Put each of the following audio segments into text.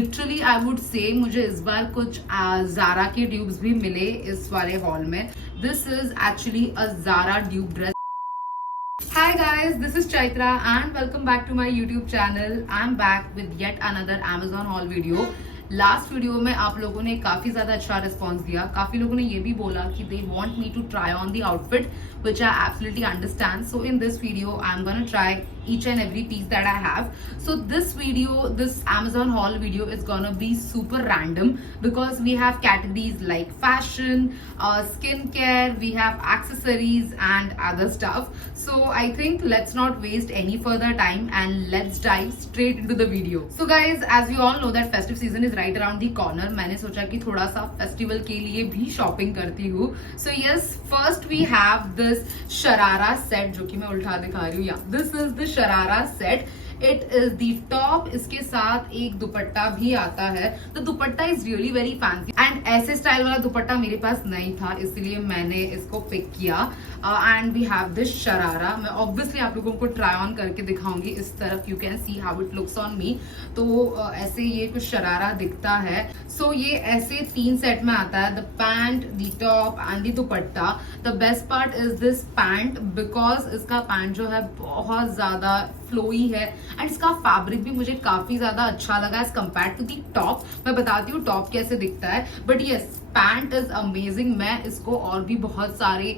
Literally I would say मुझे इस बार कुछ जारा के ट्यूब्स भी मिले इस वाले हॉल में. This is actually a Zara tube dress. Hi guys, this is Chaitra and welcome back to my YouTube channel. I'm back with yet another Amazon haul video. Last video में आप लोगों ने काफी ज्यादा अच्छा रिस्पॉन्स दिया. काफी लोगों ने ये भी बोला कि they want me to try on the outfit, which I absolutely understand. So in this video, I'm gonna try each and every piece that I have. So this video, this Amazon haul video is gonna be super random because we have categories like fashion, skincare, we have accessories and other stuff. So I think let's not waste any further time and let's dive straight into the video. So guys, as we all know that festive season is right around the corner. मैंने सोचा कि थोड़ा सा festival के लिए भी shopping करती हूँ. So yes, first we have this sharara set जो कि मैं उल्टा दिखा रही हूँ. या this is the sharara set. It is the top. इसके साथ एक दुपट्टा भी आता है. The dupatta is really very fancy and ऐसे स्टाइल वाला दुपट्टा मेरे पास नहीं था, इसलिए मैंने इसको पिक किया. And we have this sharara. मैं ऑब्वियसली आप लोगों को ट्राई ऑन करके दिखाऊंगी. इस तरफ you can see how it looks on me. तो ऐसे ये कुछ शरारा दिखता है. सो ये ऐसे 3 सेट में आता है. The pant, the top and the dupatta. The best part is this pant because इसका पैंट जो है बहुत ज्यादा फ्लोई है एंड इसका फैब्रिक भी मुझे काफी ज्यादा अच्छा लगा as compared to the top. मैं बताती हूँ टॉप कैसे दिखता है, but yes pant is amazing. मैं इसको और भी बहुत सारे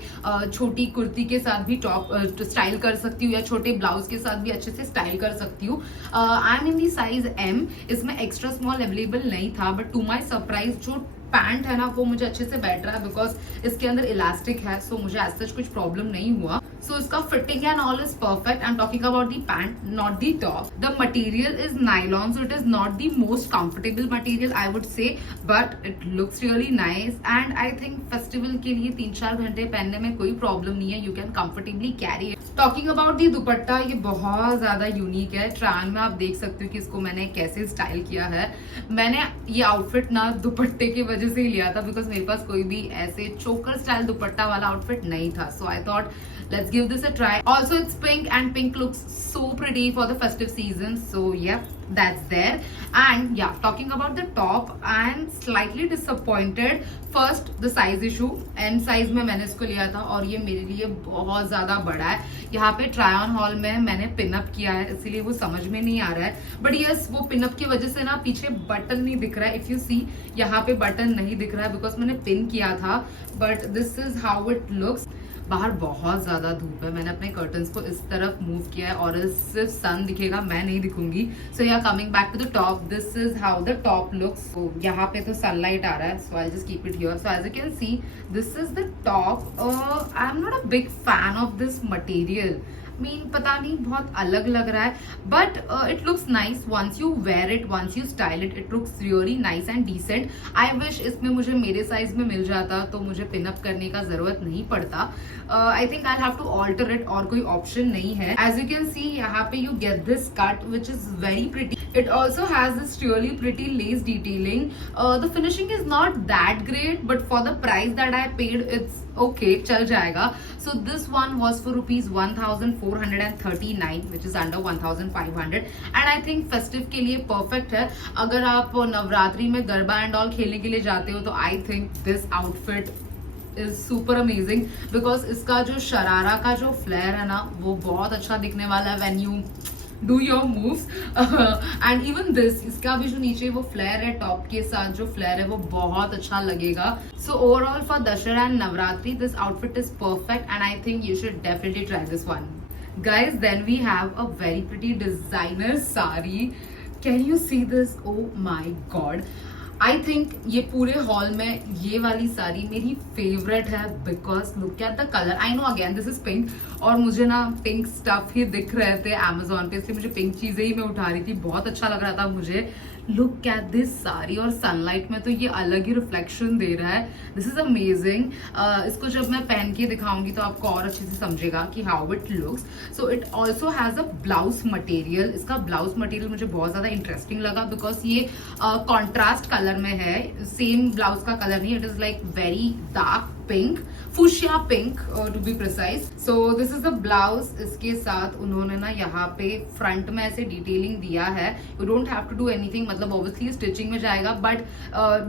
छोटी कुर्ती के साथ भी टॉप स्टाइल कर सकती हूँ या छोटे ब्लाउज के साथ भी अच्छे से स्टाइल कर सकती हूँ. आई am in the size M. इसमें एक्स्ट्रा स्मॉल अवेलेबल नहीं था, बट टू माई सरप्राइज जो पैंट है ना वो मुझे अच्छे से बैठ रहा है बिकॉज इसके अंदर इलास्टिक है. सो मुझे ऐसा सच कुछ प्रॉब्लम नहीं हुआ. So इसका fitting and all is perfect. I am talking about the pant, not the top. The material is nylon, so it is not the most comfortable material I would say, but it looks really nice and I think festival के लिए 3-4 घंटे पहनने में कोई problem नहीं है. You can comfortably carry it. Talking about the दुपट्टा, ये बहुत ज्यादा यूनिक है. ट्रायल में आप देख सकते हो कि इसको मैंने कैसे स्टाइल किया है. मैंने ये आउटफिट ना दुपट्टे की वजह से ही लिया था बिकॉज मेरे पास कोई भी ऐसे चोकर स्टाइल दुपट्टा वाला आउटफिट नहीं था. So I thought let's give this a try. Also it's pink and pink looks so pretty for the festive season. So yeah, that's there. And yeah, talking about the top, I'm slightly disappointed. First the size issue. M size में मैंने इसको लिया था और ये मेरे लिए बहुत ज्यादा बड़ा है. यहाँ पे ट्राई ऑन हॉल में मैंने पिनअप किया है इसलिए वो समझ में नहीं आ रहा है. बट यस वो पिनअप की वजह से ना पीछे बटन नहीं दिख रहा है. इफ यू सी यहाँ पे बटन नहीं दिख रहा है बिकॉज मैंने पिन किया था. But this is how it looks. बाहर बहुत ज्यादा धूप है. मैंने अपने कर्टन्स को इस तरफ मूव किया है और सिर्फ सन दिखेगा, मैं नहीं दिखूंगी. So yeah coming back to the top, this is how the top looks. यहाँ पे तो सनलाइट आ रहा है so I just keep it here. So as you can see this is the top. I am not a big fan of this material. पता नहीं बहुत अलग लग रहा है but it looks nice. Once you wear it, once you style it, it looks really nice and decent. I wish इसमें मुझे मेरे साइज में मिल जाता तो मुझे पिनअप करने का जरूरत नहीं पड़ता. I think I have to alter it और कोई ऑप्शन नहीं है. एज यू कैन सी यहाँ पे you get this cut which is very pretty. It also has this really pretty lace detailing. The finishing is not that great, but for the price that I paid, it's okay, चल जाएगा. So this one was for rupees 1,439, which is under 1,500. And I think festive के लिए perfect है. अगर आप नवरात्रि में garba and all खेलने के लिए जाते हो तो I think this outfit is super amazing because इसका जो शरारा का जो फ्लेयर है ना वो बहुत अच्छा दिखने वाला है when you do your moves. And even this, इसका भी जो नीचे वो फ्लेयर है टॉप के साथ जो फ्लेयर है वो बहुत अच्छा लगेगा. So overall for Dashera and Navratri this outfit is perfect and I think you should definitely try this one. Guys, then we have a very pretty designer sari. Can you see this? Oh my god. I think ये पूरे hall में ये वाली साड़ी मेरी favourite है because look at the colour. I know again this is pink और मुझे ना पिंक स्टफ ही दिख रहे थे अमेजोन पे इसलिए मुझे पिंक चीजें ही मैं उठा रही थी. बहुत अच्छा लग रहा था मुझे. लुक एट दिस साड़ी और सनलाइट में तो ये अलग ही रिफ्लेक्शन दे रहा है. This is amazing. इसको जब मैं पहन के दिखाऊंगी तो आपको और अच्छे से समझेगा कि how it looks. So it also has a blouse material. इसका ब्लाउज मटेरियल मुझे बहुत ज्यादा इंटरेस्टिंग लगा बिकॉज ये कॉन्ट्रास्ट कलर में है. सेम ब्लाउज का कलर नहीं, it is like very dark pink, fuchsia pink to be precise. So this is the blouse. इसके साथ उन्होंने ना यहाँ पे फ्रंट में ऐसे डिटेलिंग दिया है. You don't have to do anything, मतलब ऑब्वियसली स्टिचिंग में जाएगा but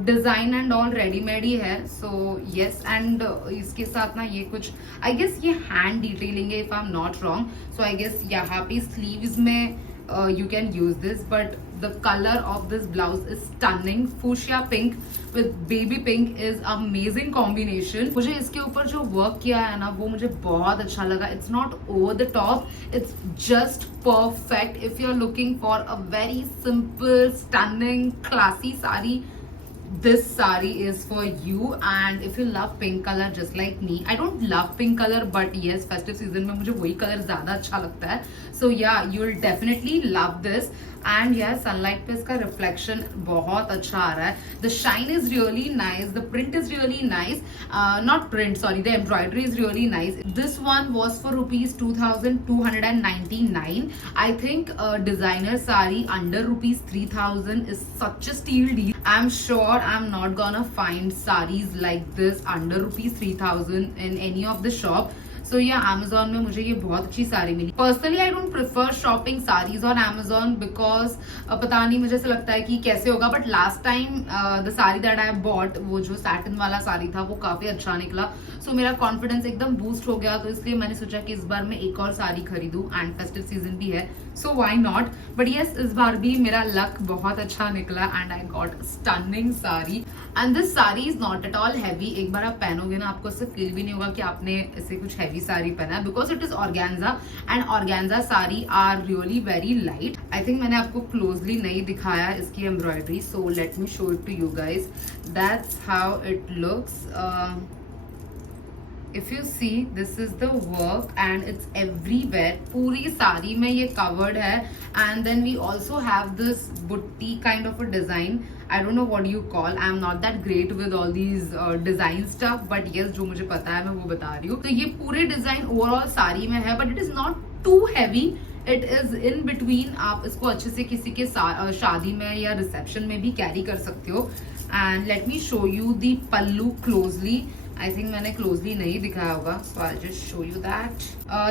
design and all readymade ही है. सो यस, एंड इसके साथ ना ये कुछ आई गेस ये हैंड डिटेलिंग है if I am not wrong. So I guess यहाँ पे स्लीव्स में you can use this, but the color of this blouse is stunning. Fuchsia pink with baby pink is amazing combination. मुझे इसके ऊपर जो work किया है ना वो मुझे बहुत अच्छा लगा. It's not over the top, it's just perfect. If you're looking for a very simple, stunning, classy sari, this sari is for you. And if you love pink color just like me, I don't love pink color but yes, festive season में मुझे वही color ज्यादा अच्छा लगता है. So yeah, you'll definitely love this. And yeah, sunlight पे इसका reflection बहुत अच्छा आ रहा है. The shine is really nice, the print is really nice. Not print, sorry, the embroidery is really nice. This one was for rupees 2299. I think designer sari under rupees 3000 is such a steal deal. I'm sure I'm not gonna find saris like this under rupees 3000 in any of the shop. सो ये Amazon में मुझे ये बहुत अच्छी साड़ी मिली. Personally I don't prefer shopping saris on Amazon because पता नहीं मुझे ऐसा लगता है कि कैसे होगा. But last time the sari that I bought, वो जो सैटिन वाला साड़ी था वो काफी अच्छा निकला. सो मेरा कॉन्फिडेंस एकदम बूस्ट हो गया. तो इसलिए मैंने सोचा कि इस बार मैं एक और साड़ी खरीदूं एंड फेस्टिव सीजन भी है, so why not. But yes, इस बार भी मेरा लक बहुत अच्छा निकला and I got stunning sari. And this sari is not at all heavy. एक बार आप पहनोगे ना आपको इससे फील भी नहीं होगा कि आपने इसे कुछ हैवी साड़ी पहना है because it is organza and organza sari are really very light. I think मैंने आपको क्लोजली नहीं दिखाया इसकी embroidery, so let me show it to you guys. That's how it looks. If you see, this is the work and it's everywhere. पूरी साड़ी में ये covered है. And then we also have this butti kind of a design. I don't know what you call. I'm not that great with all these design stuff, but yes, जो मुझे पता है मैं वो बता रही हूँ. तो ये पूरे डिजाइन ओवरऑल साड़ी में है, but it is not too heavy. It is in between. आप इसको अच्छे से किसी के शादी में या रिसेप्शन में भी कैरी कर सकते हो. And let me show you the pallu closely. I think मैंने क्लोजली नहीं दिखाया होगा, so I just show you that.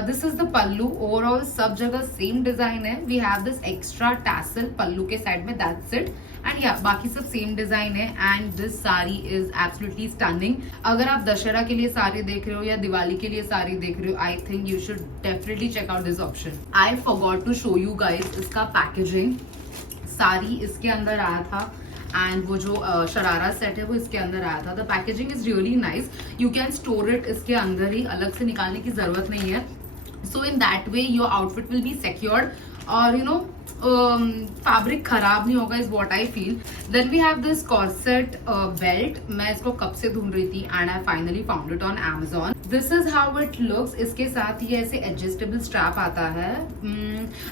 This is the pallu. Overall सब जगह सेम डिजाइन है. We have this extra tassel pallu के साइड में, दैट्स इट. एंड या बाकी सब सेम डिजाइन है. And this sari is absolutely stunning. अगर आप दशहरा के लिए साड़ी देख रहे हो या दिवाली के लिए साड़ी देख रहे हो, I think you should definitely check out this option. I forgot to show you guys इसका पैकेजिंग. साड़ी इसके अंदर आया था एंड वो जो शरारा सेट है वो इसके अंदर आया था. The packaging is really nice. You can store it इसके अंदर ही, अलग से निकालने की जरूरत नहीं है. So in that way your outfit will be secured और यू नो फैब्रिक खराब नहीं होगा, is what I feel. Then we have this corset belt. मैं इसको कब से ढूंढ रही थी and I finally found it on Amazon. This is how it looks. इसके साथ ये ऐसे एडजस्टेबल स्ट्रैप आता है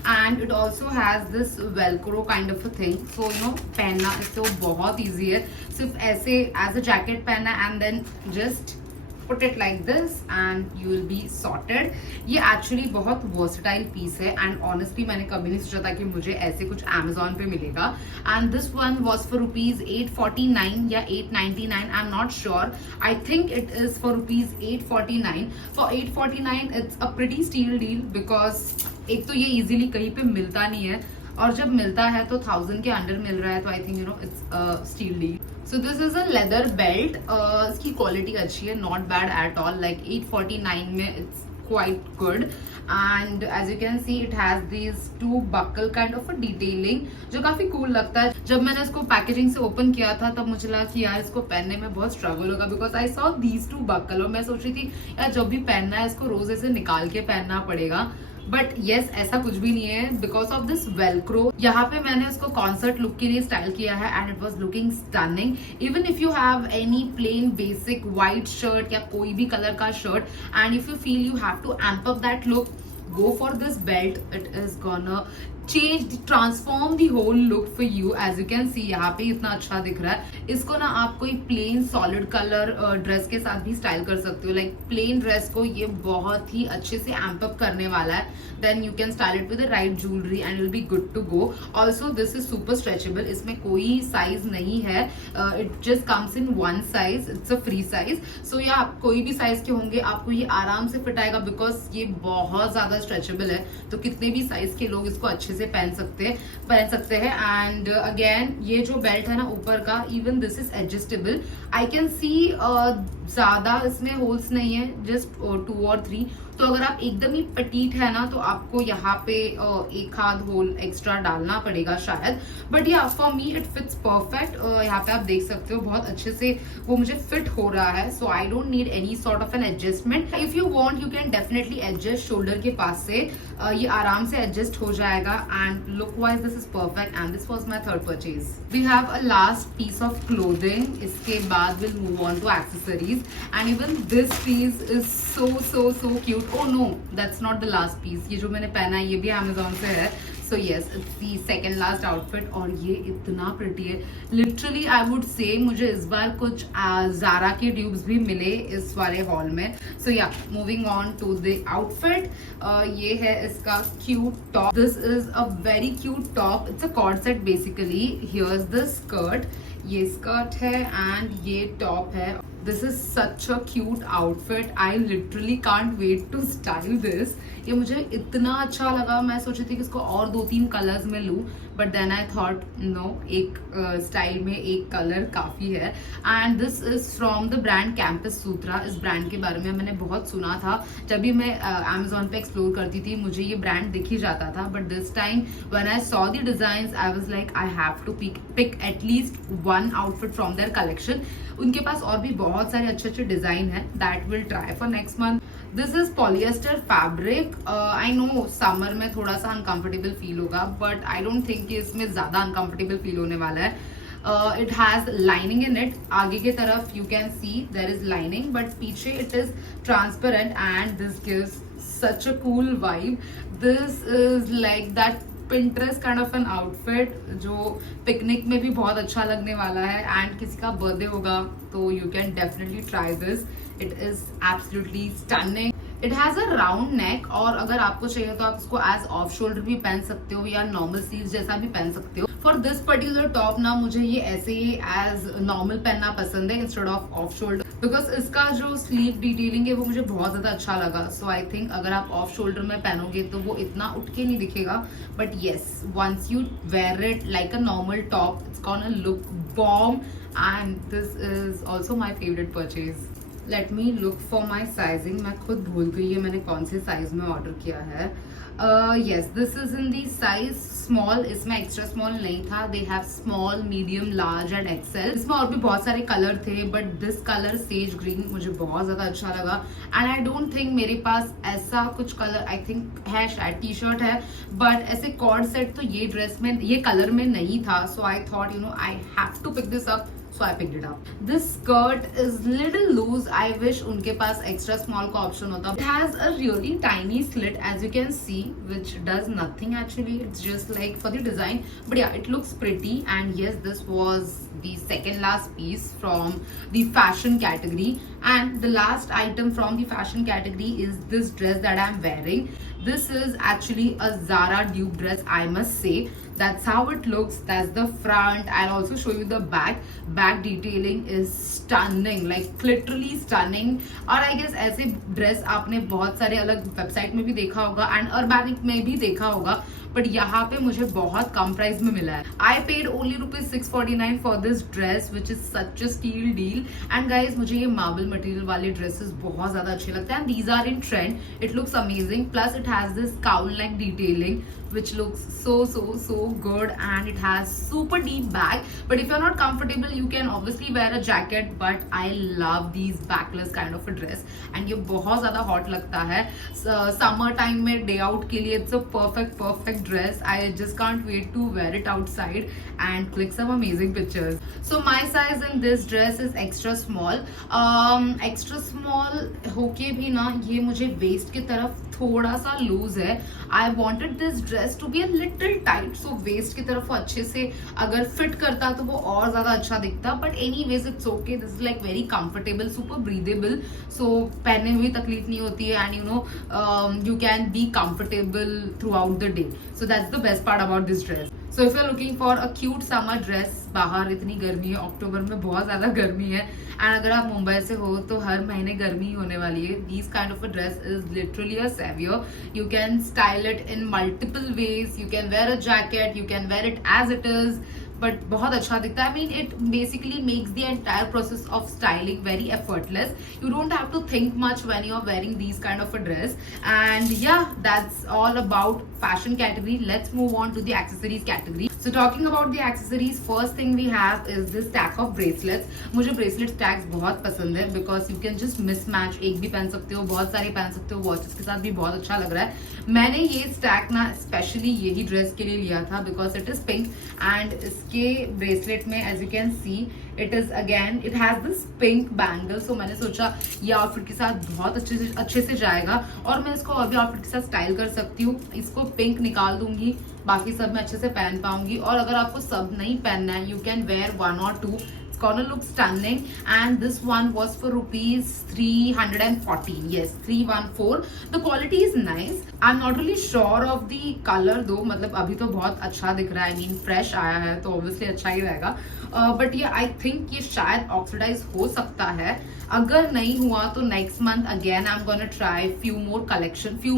and it also has this velcro kind of a thing. So you no पहनना इसको बहुत ईजी है. सिर्फ ऐसे एज अ जैकेट पहनना and then just put it like this and you will be sorted. ये actually बहुत versatile piece है and honestly मैंने कभी नहीं सोचा था कि मुझे ऐसे कुछ Amazon पे मिलेगा. And this one was for rupees 849 या 899, I'm not sure. I think it is for rupees 849. For 849 it's a pretty steal deal because एक तो ये easily कहीं पे मिलता नहीं है और जब मिलता है तो 1000 के अंडर मिल रहा है, तो I think you know it's steal deal. So this is a leather belt. इसकी क्वालिटी अच्छी है, not bad at all. Like 849 में it's quite good. And as you can see it has this two buckle kind of a detailing जो काफी cool लगता है. जब मैंने इसको पैकेजिंग से ओपन किया था तब मुझे लगा कि यार इसको पहनने में बहुत स्ट्रगल होगा because I saw these two buckle और मैं सोच रही थी यार जब भी पहनना है इसको रोज ऐसे निकाल के पहनना पड़ेगा. बट येस ऐसा कुछ भी नहीं है बिकॉज ऑफ दिस वेलक्रो. यहाँ पे मैंने उसको कॉन्सर्ट लुक के लिए स्टाइल किया है and it was looking stunning. Even if you have any plain basic white shirt या कोई भी कलर का shirt and if you feel you have to amp up that look, go for this belt. It is gonna change transform the whole look for you. As you can see यहाँ पे इतना अच्छा दिख रहा है. इसको ना आप कोई प्लेन सॉलिड कलर ड्रेस के साथ भी स्टाइल कर सकते हो. लाइक प्लेन ड्रेस को ये बहुत ही अच्छे से एम्प अप करने वाला है. Then you can style it with the right jewellery and will be good to go. Also this is super stretchable. इसमें कोई साइज नहीं है. It just comes in one size. It's a free size. So yeah आप कोई भी size के होंगे आपको ये आराम से फिट आएगा बिकॉज ये बहुत ज्यादा स्ट्रेचेबल है. तो कितने भी साइज के लोग इसको अच्छे से पहन सकते हैं. एंड अगेन ये जो बेल्ट है ना ऊपर का, even this is adjustable. I can see ज्यादा इसमें होल्स नहीं है, जस्ट 2 और 3. तो अगर आप एकदम ही पटीट है ना तो आपको यहाँ पे एक आध होल एक्स्ट्रा डालना पड़ेगा शायद. बट या for me it fits perfect. यहाँ पे आप देख सकते हो बहुत अच्छे से वो मुझे फिट हो रहा है. So I don't need any sort of an adjustment. If you want you can definitely adjust shoulder के पास से. ये आराम से एडजस्ट हो जाएगा. And look wise this is perfect. And this was my third purchase. We have a last piece of clothing. इसके बाद will move on to accessories. And even this piece is so cute. Oh no, that's not the last piece. ये जो मैंने पहना है ये भी Amazon से है. So yes, it's the second last outfit. और ये इतना pretty है. Literally I would say मुझे इस बार कुछ Zara के ट्यूब्स भी मिले इस वाले हॉल में. So yeah, moving on to the outfit. ये है इसका cute top. This is a very cute top. It's a cord set basically. Here's the skirt. ये स्कर्ट है एंड ये टॉप है. This is such a cute outfit. I literally can't wait to style this. ये मुझे इतना अच्छा लगा. मैं सोची थी कि इसको और 2-3 कलर्स में लूं, but then I thought no, एक स्टाइल में एक कलर काफी है. And this is from the brand Campus Sutra. इस ब्रांड के बारे में मैंने बहुत सुना था. जब भी मैं Amazon पे एक्सप्लोर करती थी मुझे ये ब्रांड दिख ही जाता था. But this time when I saw the designs I was like I have to pick at least one outfit from their collection. उनके पास और भी बहुत सारे अच्छे डिजाइन है. That will try for next month. This is polyester fabric. I know summer में थोड़ा सा अनकंफर्टेबल फील होगा, बट आई डोंट थिंक कि इसमें ज्यादा अनकंफर्टेबल फील होने वाला है. It has lining in it. आगे की तरफ you can see there is lining, but पीछे it is transparent and this gives such a cool vibe. This is like that Pinterest kind of an outfit जो picnic में भी बहुत अच्छा लगने वाला है. एंड किसी का बर्थडे होगा तो you can definitely try this. It is absolutely stunning. It has a round neck और अगर आपको चाहिए तो आप इसको एज ऑफ शोल्डर भी पहन सकते हो या नॉर्मल स्लीव्स जैसा भी पहन सकते हो. फॉर दिस पर्टिकुलर टॉप ना मुझे ये ऐसे ही एज नॉर्मल पहनना पसंद है instead of off shoulder, because इसका जो स्लीव डिटेलिंग है वो मुझे बहुत ज्यादा अच्छा लगा. सो आई थिंक अगर आप ऑफ शोल्डर में पहनोगे तो वो इतना उठ के नहीं दिखेगा. But yes, once you wear it like a normal top it's gonna look bomb. And this is also my favourite purchase. Let me look for my sizing. मैं खुद भूल गई है मैंने कौन से साइज में ऑर्डर किया है. yes, this is in the size small. इसमें एक्स्ट्रा स्मॉल नहीं था. They have small, medium, large and XL. इसमें और भी बहुत सारे कलर थे, but this colour sage green मुझे बहुत ज्यादा अच्छा लगा. एंड आई डोंट थिंक मेरे पास ऐसा कुछ कलर, आई थिंक है शायद टी शर्ट है, बट ऐसे कॉर्ड सेट तो ये ड्रेस में ये कलर में नहीं था. So I thought I have to pick this up. So I picked it up. This skirt is little loose. I wish उनके पास extra small का option होता. It has a really tiny slit as you can see, which does nothing actually. It's just like for the design. But yeah, it looks pretty. And yes, this was the second last piece from the fashion category. And the last item from the fashion category is this dress that I'm wearing. This is actually a Zara dupe dress, I must say. That's how it looks. That's the front. I'll also show you the back. Back detailing is stunning, like literally stunning. और I guess ऐसे dress आपने बहुत सारे अलग website में भी देखा होगा एंड अर्बैनिक में भी देखा होगा, बट यहाँ पे मुझे बहुत कम प्राइस में मिला है. I paid only ₹649 for this dress which is such a steal deal. And guys मुझे ये मार्बल मटेरियल वाले ड्रेसेस बहुत ज्यादा अच्छे लगते हैं. These are in trend. It looks amazing. Plus it has this cowl neck detailing which looks so good and it has super deep back, but if you're not comfortable you can obviously wear a jacket, but I love these backless kind of a dress and ये बहुत ज़्यादा hot लगता है summer time में day out के लिए. It's a perfect dress. I just can't wait to wear it outside and click some amazing pictures. So my size in this dress is extra small. Extra small होके भी ना ये मुझे waist की तरफ थोड़ा सा लूज है. I wanted this dress to be a little tight, so waist की तरफ वो अच्छे से अगर फिट करता तो वो और ज्यादा अच्छा दिखता. But any ways it's okay, this is like very comfortable, super breathable, so पहनने में भी तकलीफ नहीं होती है and you know you can be comfortable throughout the day. So that's the best part about this dress. So if you are looking for a cute summer dress, बाहर इतनी गर्मी है, अक्टूबर में बहुत ज्यादा गर्मी है एंड अगर आप मुंबई से हो तो हर महीने गर्मी ही होने वाली है. This kind of a dress is literally a savior. You can style it in multiple ways. You can wear a jacket, you can wear it as it is, but बहुत अच्छा दिखता है. I mean it basically makes the entire process of styling very effortless. You don't have to think much when you're wearing these kind of a dress. And yeah, that's all about fashion category. Let's move on to the accessories category. So talking about the accessories, first thing we have is this stack of bracelets. मुझे bracelet stacks बहुत पसंद है because you can just mismatch, एक भी पहन सकते हो, बहुत सारे पहन सकते हो, वॉचेस के साथ भी बहुत अच्छा लग रहा है. मैंने ये स्टैक ना स्पेशली यही ड्रेस के लिए लिया था because it is pink and इसके ब्रेसलेट में as you can see it is again it has this pink bangle. So मैंने सोचा ये आउटफिट के साथ बहुत अच्छे से जाएगा और मैं इसको और भी आउटफिट के साथ स्टाइल कर सकती हूँ. इसको पिंक निकाल दूंगी, बाकी सब मैं अच्छे से पहन पाऊंगी. और अगर आपको सब नहीं पहनना है, you can wear 1 or 2. Gonna look stunning, and this one was for rupees 314. Yes, 314. The quality is nice. I'm not really sure of the color though. मतलब अभी तो बहुत अच्छा दिख रहा है. I mean fresh आया है तो obviously अच्छा ही रहेगा. But yeah, I think ये शायद oxidize हो सकता है. अगर नहीं हुआ तो next month again I'm gonna try few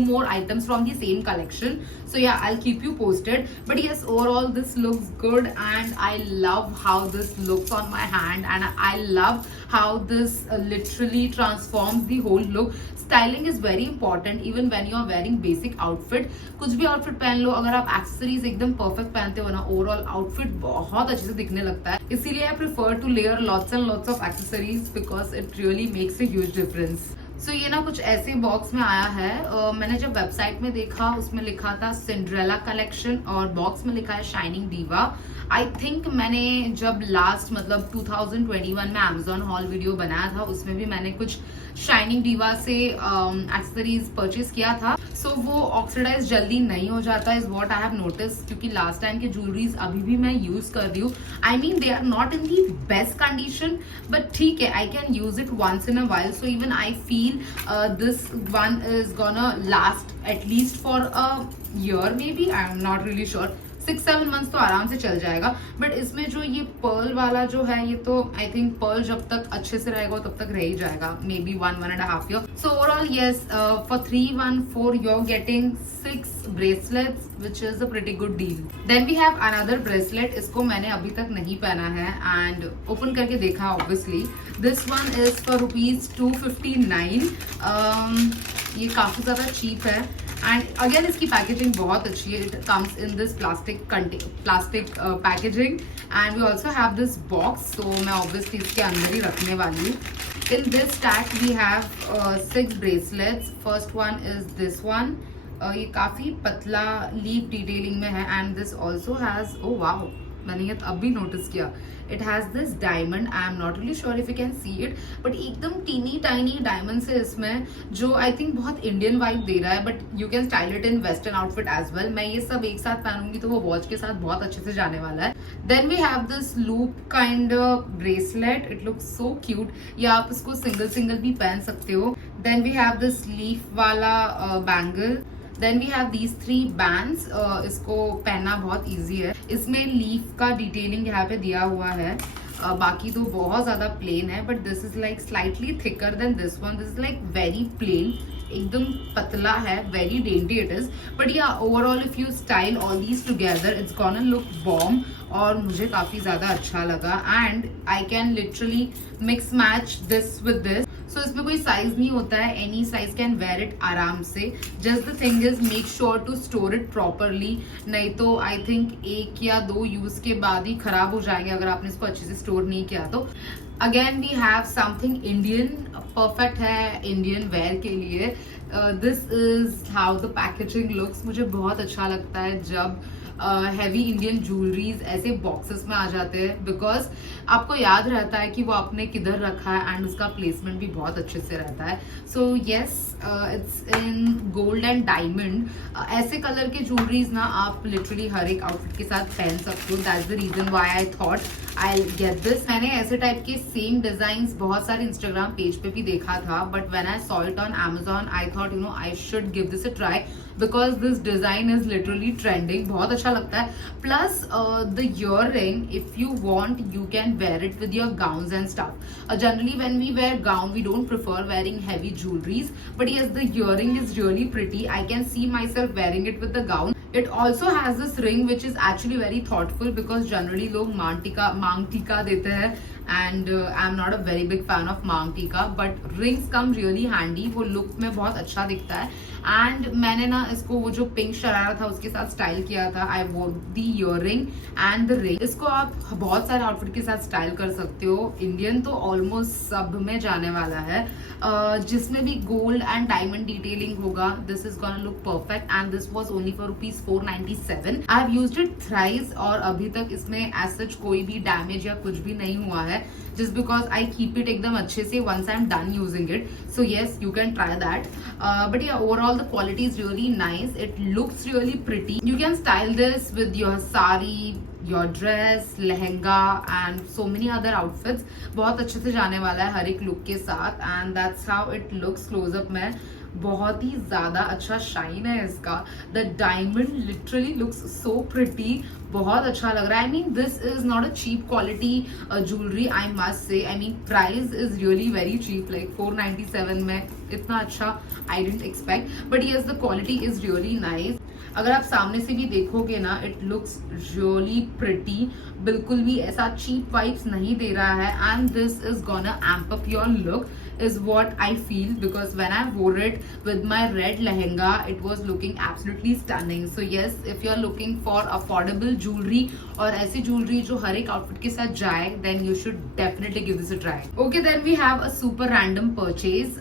more items from the same collection. So yeah, I'll keep you posted. But yes, overall this looks good and I love how this looks on my hand and I love how this literally transforms the whole look. Styling is very important even when you are wearing basic outfit. कुछ भी outfit पहन लो, अगर आप accessories एकदम perfect पहनते हो ना, overall outfit बहुत अच्छे से दिखने लगता है. इसीलिए I prefer to layer lots and lots of accessories because it really makes a huge difference. So ये ना कुछ ऐसे बॉक्स में आया है. मैंने जब वेबसाइट में देखा उसमें लिखा था सिंड्रेला कलेक्शन और बॉक्स में लिखा है शाइनिंग डीवा. आई थिंक मैंने जब लास्ट मतलब 2021 में Amazon हॉल वीडियो बनाया था उसमें भी मैंने कुछ शाइनिंग डीवा से एक्सेसरीज परचेज किया था. सो वो ऑक्सीडाइज जल्दी नहीं हो जाता is what I have notice, क्योंकि लास्ट टाइम के ज्वेलरीज अभी भी मैं यूज कर रही हूँ. I mean they are not in the best condition but ठीक है, I can use it once in a while. So even I feel this one is gonna last at least for a year may be. I am not really sure. 6-7 months तो आराम से चल जाएगा. But इसमें जो ये पर्ल वाला जो है ये तो आई थिंक पर्ल जब तक अच्छे से रहेगा तब तक रह ही जाएगा, maybe 1.5 year. So overall yes, for 314 you are getting 6 bracelets which is a pretty good deal. Then we have another bracelet. इसको मैंने अभी तक नहीं पहना है and ओपन करके देखा obviously. This one is for rupees 259. ये काफी ज्यादा चीप है एंड अगेन इसकी पैकेजिंग बहुत अच्छी है. It comes in this plastic packaging and we also have this box. तो मैं ऑब्वियसली इसके अंदर ही रखने वाली हूँ. In this stack we have 6 bracelets. First one is this one. ये काफी पतला लीफ डिटेलिंग में है and this also has, oh wow, मैंने ये अभी नोटिस किया, it has this diamond. I am not really sure if you can see it but एकदम टीनी टाइनी डायमंड्स है इसमें जो आई थिंक बहुत इंडियन वाइब दे रहा है. But you can style it in western outfit as well. मैं ये सब एक साथ पहनूंगी तो वो वॉच के साथ बहुत अच्छे से जाने वाला है. Then we have this loop kind bracelet. It looks so cute. Yeah आप इसको सिंगल भी पहन सकते हो. Then we have this leaf वाला bangle. Then we have these 3 bands. इसको पहनना बहुत ईजी है. इसमें लीफ का डिटेलिंग यहाँ पे दिया हुआ है. बाकी तो बहुत ज्यादा प्लेन है but this is like slightly thicker than this one. This is like very plain, एकदम पतला है, very dainty it is. But yeah overall if you style all these together it's gonna look bomb और मुझे काफी ज्यादा अच्छा लगा and I can literally mix match this with this. So इसमें कोई साइज नहीं होता है, any size can wear it आराम से. Just the thing is make sure to store it properly, नहीं तो आई थिंक 1 या 2 यूज के बाद ही खराब हो जाएंगे अगर आपने इसको अच्छे से स्टोर नहीं किया तो. Again we have something Indian, perfect है इंडियन वेयर के लिए. This is how the packaging looks. मुझे बहुत अच्छा लगता है जब हैवी इंडियन ज्वेलरीज ऐसे बॉक्सेस में आ जाते हैं, बिकॉज आपको याद रहता है कि वो आपने किधर रखा है एंड उसका प्लेसमेंट भी बहुत अच्छे से रहता है. सो yes, it's in gold and diamond. ऐसे कलर के ज्वेलरीज ना आप लिटरली हर एक आउटफिट के साथ पहन सकते हो. That's the reason why I thought I get this. मैंने ऐसे टाइप के सेम डिजाइन बहुत सारे इंस्टाग्राम पेज पे भी देखा था, but when I saw it on Amazon I thought I should give this a try, because this design is literally trending. बहुत अच्छा लगता है. Plus the earring, if you want you can wear it with your gowns and stuff. Generally when we wear gown we don't prefer wearing heavy jewelries, but yes, the earring is really pretty. I can see myself wearing it with the gown. It also has this ring which is actually very thoughtful, because generally लोग मांग टीका देते हैं and I'm not a very big fan of मांग टीका, but rings come really handy. वो look में बहुत अच्छा दिखता है. एंड मैंने ना इसको वो जो पिंक शरारा था उसके साथ स्टाइल किया था. I wore the earring and the ring. इसको आप बहुत सारे आउटफिट के साथ स्टाइल कर सकते हो. इंडियन तो ऑलमोस्ट सब में जाने वाला है, जिसमें भी गोल्ड एंड डायमंड डिटेलिंग होगा. This is gonna look perfect and this was only for ₹497. I have used it thrice और अभी तक इसमें एज सच कोई भी डैमेज या कुछ भी नहीं हुआ है, just because I keep it एकदम अच्छे से once I'm done using it. So yes, you can try that. But yeah, overall the quality is really nice. It looks really pretty. You can style this with your sari, your dress, lehenga and so many other outfits. बहुत अच्छे से जाने वाला है हर एक look के साथ, and that's how it looks close up में. बहुत ही ज्यादा अच्छा शाइन है इसका. The diamond literally looks so pretty. बहुत अच्छा लग रहा है. I mean this is not a cheap quality jewellery, I must say. I mean price is really very cheap, like 497 में इतना अच्छा I didn't expect. But yes, the quality is really nice. अगर आप सामने से भी देखोगे ना, इट लुक्स रियली प्रिटी. बिल्कुल भी ऐसा चीप वाइब्स नहीं दे रहा है. And this is gonna amp up your look is what I feel, because when I wore it with my red lehenga it was looking absolutely stunning. So yes, if you are looking for affordable jewelry और ऐसी jewelry जो हर एक outfit के साथ जाए, then you should definitely give this a try. Okay, then we have a super random purchase.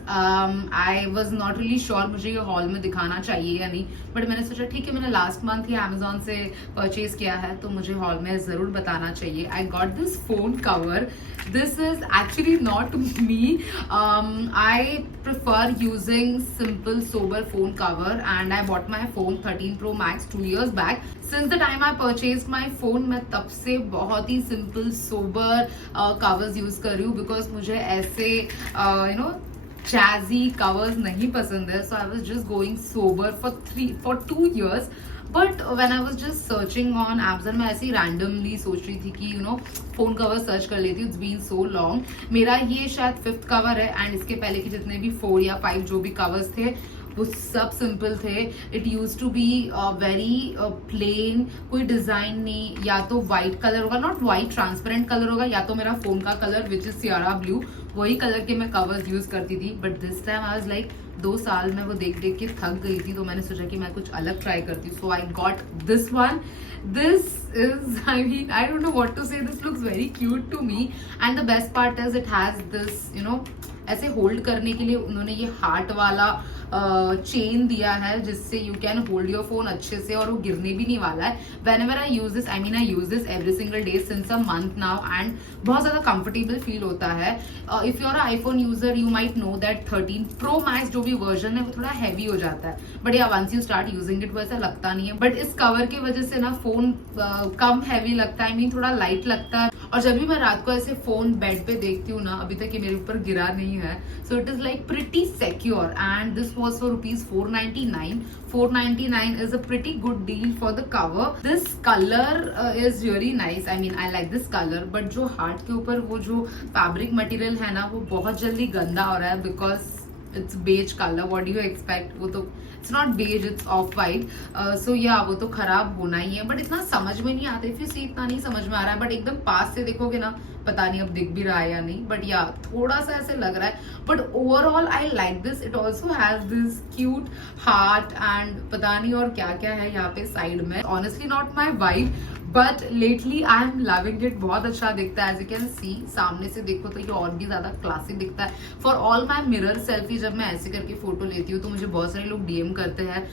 I was not really sure मुझे ये haul में दिखाना चाहिए या नहीं, but मैंने सोचा ठीक है, मैंने last month ही Amazon से purchase किया है तो मुझे haul में जरूर बताना चाहिए. I got this phone cover. This is actually not me. I prefer using simple sober phone cover and I bought my phone 13 Pro Max 2 years back. Since the time I purchased my phone मैं तब से बहुत ही simple sober covers use कर रही हूँ, because मुझे ऐसे jazzy covers नहीं पसंद है. So I was just going sober for 2 years. But when I was just searching on Amazon, मैं ऐसे ही रैंडमली सोच रही थी कि फोन कवर सर्च कर लेती. It's been so long. मेरा ये शायद 5th कवर है एंड इसके पहले के जितने भी 4 या 5 जो भी कवर्स थे वो सब सिंपल थे. It use to be very plain, कोई डिजाइन नहीं. या तो व्हाइट कलर होगा, नॉट व्हाइट, ट्रांसपेरेंट कलर होगा, या तो मेरा फोन का colour which is Sierra blue, वही कलर के मैं कवर्स यूज करती थी. But this time I was like 2 साल में वो देख देख के थक गई थी, तो मैंने सोचा कि मैं कुछ अलग ट्राई करती हूँ. So I got this one. This is, I mean, I don't know what to say. This looks very cute to me. And the best part is it has this, ऐसे होल्ड करने के लिए उन्होंने ये heart वाला chain दिया है, जिससे you can hold your phone अच्छे से और वो गिरने भी नहीं वाला है. Whenever I use this, I mean I use this every single day since a month now and बहुत ज्यादा कंफर्टेबल फील होता है. If you are iPhone user you might know that 13 Pro Max जो भी वर्जन है वो थोड़ा heavy हो जाता है, बट या once you start using it वैसा लगता नहीं है. बट इस कवर की वजह से ना फोन कम हैवी लगता है. आई मीन थोड़ा लाइट लगता है. और जब भी मैं रात को ऐसे फोन बेड पे देखती हूँ ना, अभी तक ये मेरे ऊपर गिरा नहीं है. So it is like pretty secure and this was for ₹499. $499 is a pretty good deal for the cover. This color is really nice. I mean I like this color. But जो हार्ट के ऊपर वो जो fabric material है ना, वो बहुत जल्दी गंदा हो रहा है, because it's beige color. What do you expect? वो तो it's not beige, it's off white. So yeah वो तो खराब होना ही है, बट इतना समझ में नहीं आता. इफ यू सी इतना नहीं समझ में आ रहा है, बट एकदम पास से देखोगे ना, पता नहीं अब दिख भी रहा है या नहीं, बट या थोड़ा सा ऐसे लग रहा है. But overall I like this. It also has this cute heart and पता नहीं और क्या क्या है यहाँ पे साइड में. Honestly not my vibe, but lately I am loving it. बहुत अच्छा दिखता है. एज यू कैन सी सामने से देखो तो ये और भी ज्यादा क्लासिक दिखता है. For all my mirror selfie, जब मैं ऐसे करके फोटो लेती हूँ तो मुझे बहुत सारे लोग डीएम करते हैं.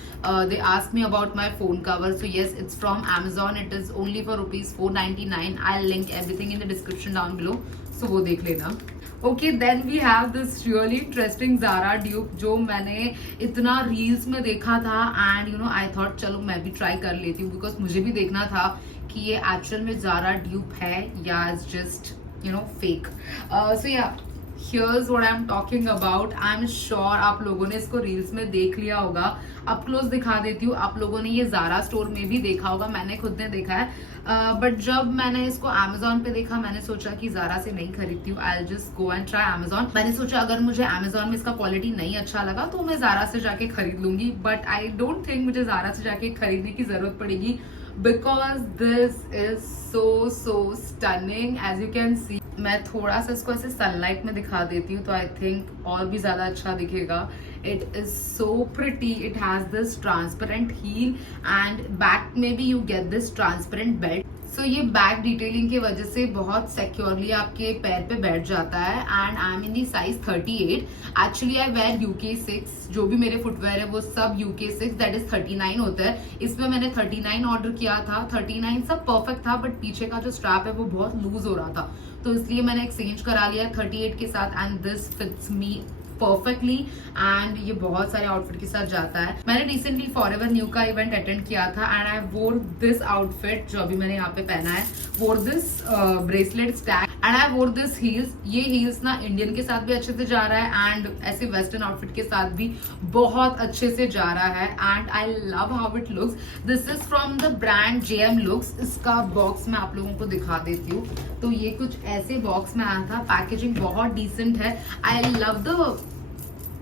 They ask me about my phone cover. So yes, it's from Amazon. It is only for ₹499. I link everything in the description down below, so वो देख लेना. Okay, then we have this really interesting Zara dupe, जो मैंने इतना reels में देखा था and you know I thought चलो मैं भी ट्राई कर लेती हूँ, बिकॉज मुझे भी देखना था कि ये एक्चुअल में ज़ारा ड्यूप है या is just you know fake. So yeah here's what I am talking about. I am sure आप लोगों ने इसको रील्स में देख लिया होगा. अप क्लोज दिखा देती हूँ. आप लोगों ने ये ज़ारा स्टोर में भी देखा होगा, मैंने खुद ने देखा है. बट जब मैंने इसको Amazon पे देखा, मैंने सोचा कि ज़ारा से नहीं खरीदती हूँ. I just go and try Amazon. मैंने सोचा अगर मुझे Amazon में इसका क्वालिटी नहीं अच्छा लगा तो मैं ज़ारा से जाके खरीद लूंगी. बट आई डोंट थिंक मुझे ज़ारा से जाके खरीदने की जरूरत पड़ेगी, because this is so stunning. As you can see, मैं थोड़ा सा इसको ऐसे सनलाइट में दिखा देती हूँ तो आई थिंक और भी ज्यादा अच्छा दिखेगा. It is so pretty. It has this transparent heel and back में भी you get this transparent belt. So ये बैक डिटेलिंग की वजह से बहुत सिक्योरली आपके पैर पे बैठ जाता है. And I am in the size 38. Actually I wear UK 6. जो भी मेरे फुटवेयर है वो सब UK 6, दैट इज 39 होता है. इसमें मैंने 39 ऑर्डर किया था. 39 सब परफेक्ट था, बट पीछे का जो स्ट्रैप है वो बहुत लूज हो रहा था, तो इसलिए मैंने एक्सचेंज करा लिया 38 के साथ. And this fits me perfectly and ये बहुत सारे आउटफिट के साथ जाता है. मैंने रिसेंटली फॉरएवर न्यू का इवेंट अटेंड किया था एंड आई वोर दिस आउटफिट जो अभी मैंने यहाँ पे पहना है. वोर this bracelet stack and I वोर दिस हील्स. ये हील्स ना इंडियन के साथ भी अच्छे से जा रहा है एंड ऐसे वेस्टर्न आउटफिट के साथ भी बहुत अच्छे से जा रहा है. And I love how it looks. This is from the brand JM Looks. इसका बॉक्स मैं आप लोगों को दिखा देती हूँ. तो ये कुछ ऐसे बॉक्स में आया था. पैकेजिंग बहुत डिसेंट है. I love the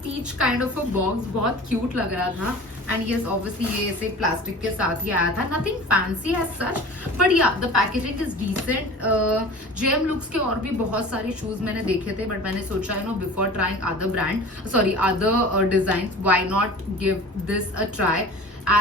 peach kind of a box. बहुत क्यूट लग रहा था. एंड यस, ऑब्वियसली ये ऐसे प्लास्टिक के साथ ही आया था. Nothing fancy as such, but yeah the packaging is decent. JM Looks के और भी बहुत सारे शूज मैंने देखे थे, बट मैंने सोचा you know before trying other brand, sorry other design, why not give this a try,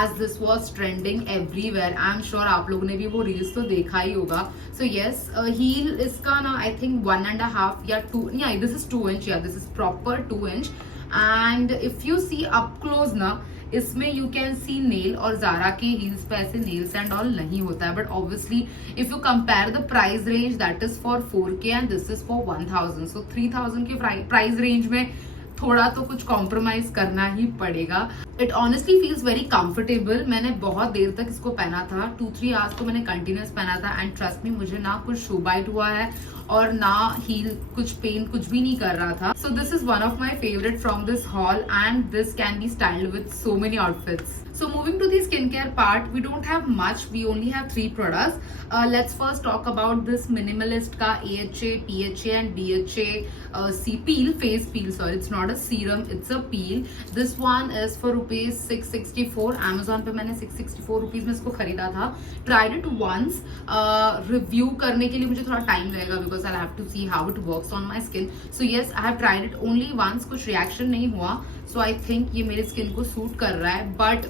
as this was trending everywhere. I am sure आप लोगों ने भी वो रील्स तो देखा ही होगा. सो येस, हील इसका ना आई थिंक 1.5 या 2, या दिस इज 2 इंच, या this is proper 2 inch. And if you see up close ना, इसमें यू कैन सी नेल, और ज़ारा के हील्स पे ऐसे नेल्स एंड ऑल नहीं होता है. But obviously if you compare the price range, that is for 4K and this is for 1000. सो 3000 के प्राइस रेंज में थोड़ा तो कुछ कॉम्प्रोमाइज करना ही पड़ेगा. It honestly feels very comfortable. मैंने बहुत देर तक इसको पहना था. 2-3 आवर्स तो मैंने कंटिन्यूस पहना था. एंड ट्रस्ट मी, मुझे ना कुछ शू बाइट हुआ है और ना हील कुछ पेन कुछ भी नहीं कर रहा था. सो this is one of my favourite from this hall and this can be styled with so many outfits. So moving to the skincare part, we don't have much. We only have 3 products. Let's first talk about this minimalist का AHA, PHA and DHA C peel, face peel. Sorry, it's not a serum, it's a peel. This one is for ₹664. Amazon पे मैंने 664 rupees में इसको खरीदा था. Tried it once. Review करने के लिए मुझे थोड़ा टाइम लगेगा because I'll have to see how it works on my skin. So yes, I have tried it only once. कुछ reaction नहीं हुआ. So I think ये मेरे स्किन को सूट कर रहा है. But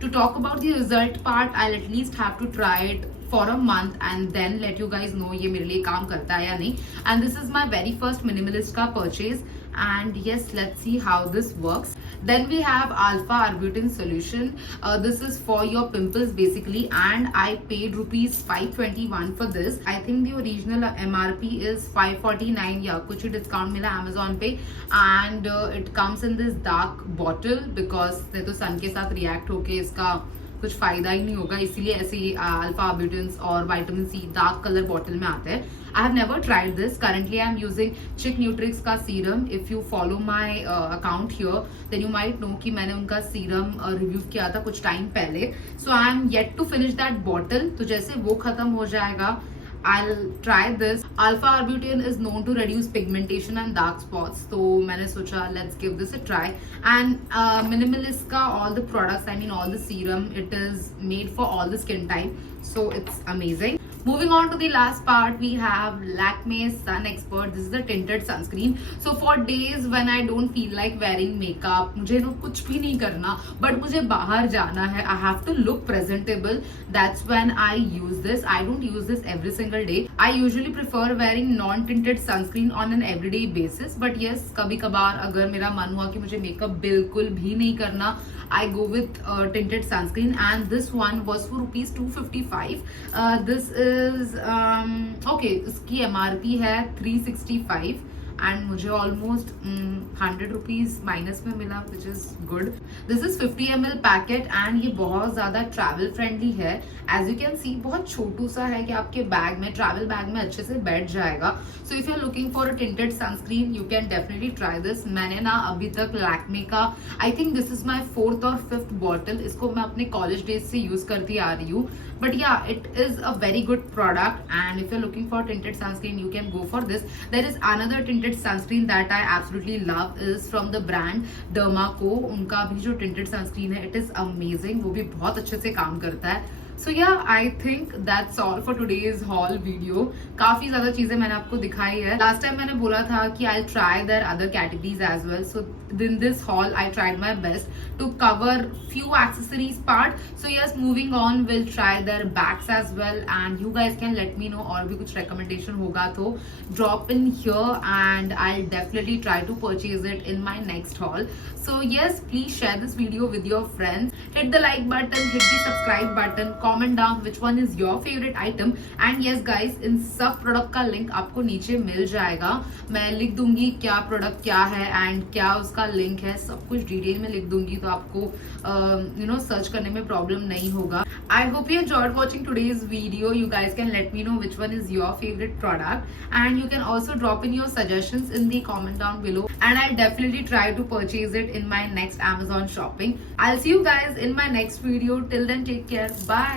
to talk about the result part, I'll at least have to try it for a month and then let you guys know ये मेरे लिए काम करता है या नहीं. And this is my very first minimalist का purchase. And yes, let's see how this works. Then we have Alpha Arbutin solution. This is for your pimples basically, and I paid ₹521 for this. I think the original MRP is $549. या कुछ ही discount मिला Amazon पे. And it comes in this dark bottle because ये तो सन के साथ react होके इसका कुछ फायदा ही नहीं होगा, इसीलिए ऐसे अल्फा आर्ब्यूटिन्स और vitamin C dark colour bottle में आते हैं. I have never tried this. Currently I am using Chicnutrix का serum. If you follow my account here then you might know कि मैंने उनका सीरम रिव्यू किया था कुछ टाइम पहले. So I am yet to finish that bottle. तो जैसे वो खत्म हो जाएगा I'll try this. Alpha Arbutin is known to reduce pigmentation and dark spots, तो मैंने सोचा let's give this a try. And Minimalist का all the products, I mean all the serum, it is made for all the skin type, so it's amazing. Moving on to the last part, we have Lakme Sun Expert. This is the tinted sunscreen. So for days when I don't feel like wearing makeup, मुझे ना कुछ भी नहीं करना, but मुझे बाहर जाना है, I have to look presentable. That's when I use this. I don't use this every single day. I usually prefer wearing non-tinted sunscreen on an everyday basis. But yes, कभी कभार अगर मेरा मन हुआ कि मुझे मेकअप बिल्कुल भी नहीं करना, I go with tinted sunscreen, and this one was for rupees 255. This is okay, इसकी MRP है 365 and मुझे almost 100 rupees minus में मिला, which is good. This is 50 ml packet and ये बहुत ज़्यादा travel friendly है. As you can see, बहुत छोटू सा है कि आपके बैग में, travel बैग में अच्छे से बैठ जाएगा. So if you're looking for a tinted sunscreen, you can definitely try this. मैंने ना अभी तक Lakme का, I think this is my 4th or 5th bottle. इसको मैं अपने college days से use करती आ रही हूँ. But yeah, it is a very good product, and if you're looking for tinted sunscreen, you can go for this. There is another tinted sunscreen that I absolutely love, is from the brand Dermaco. उनका भी जो tinted sunscreen है, it is amazing. वो भी बहुत अच्छे से काम करता है. So yeah, I think that's all for today's haul video. काफी ज्यादा चीजें मैंने आपको दिखाई है. Last time मैंने बोला था कि I'll try their other categories as well. So in this haul, I tried my best to cover few accessories part. So yes, moving on, we'll try their bags as well. And you guys can let me know और भी कुछ recommendation होगा तो drop in here, and I'll definitely try to purchase it in my next haul. So yes, please share this video with your friends. Hit the like button, hit the subscribe button. Comment down which one is your favorite item, and yes guys, इन सब product का link आपको नीचे मिल जाएगा. मैं लिख दूंगी क्या product क्या है एंड क्या उसका लिंक है, सब कुछ डिटेल में लिख दूंगी, तो आपको सर्च करने में प्रॉब्लम नहीं होगा. I hope you enjoyed watching today's video. You guys can let me know which one is your favorite product, and you can also drop in your suggestions in the comment down below, and I'll definitely try to purchase it in my next Amazon shopping. I'll see you guys in my next video. Till then, take care. Bye.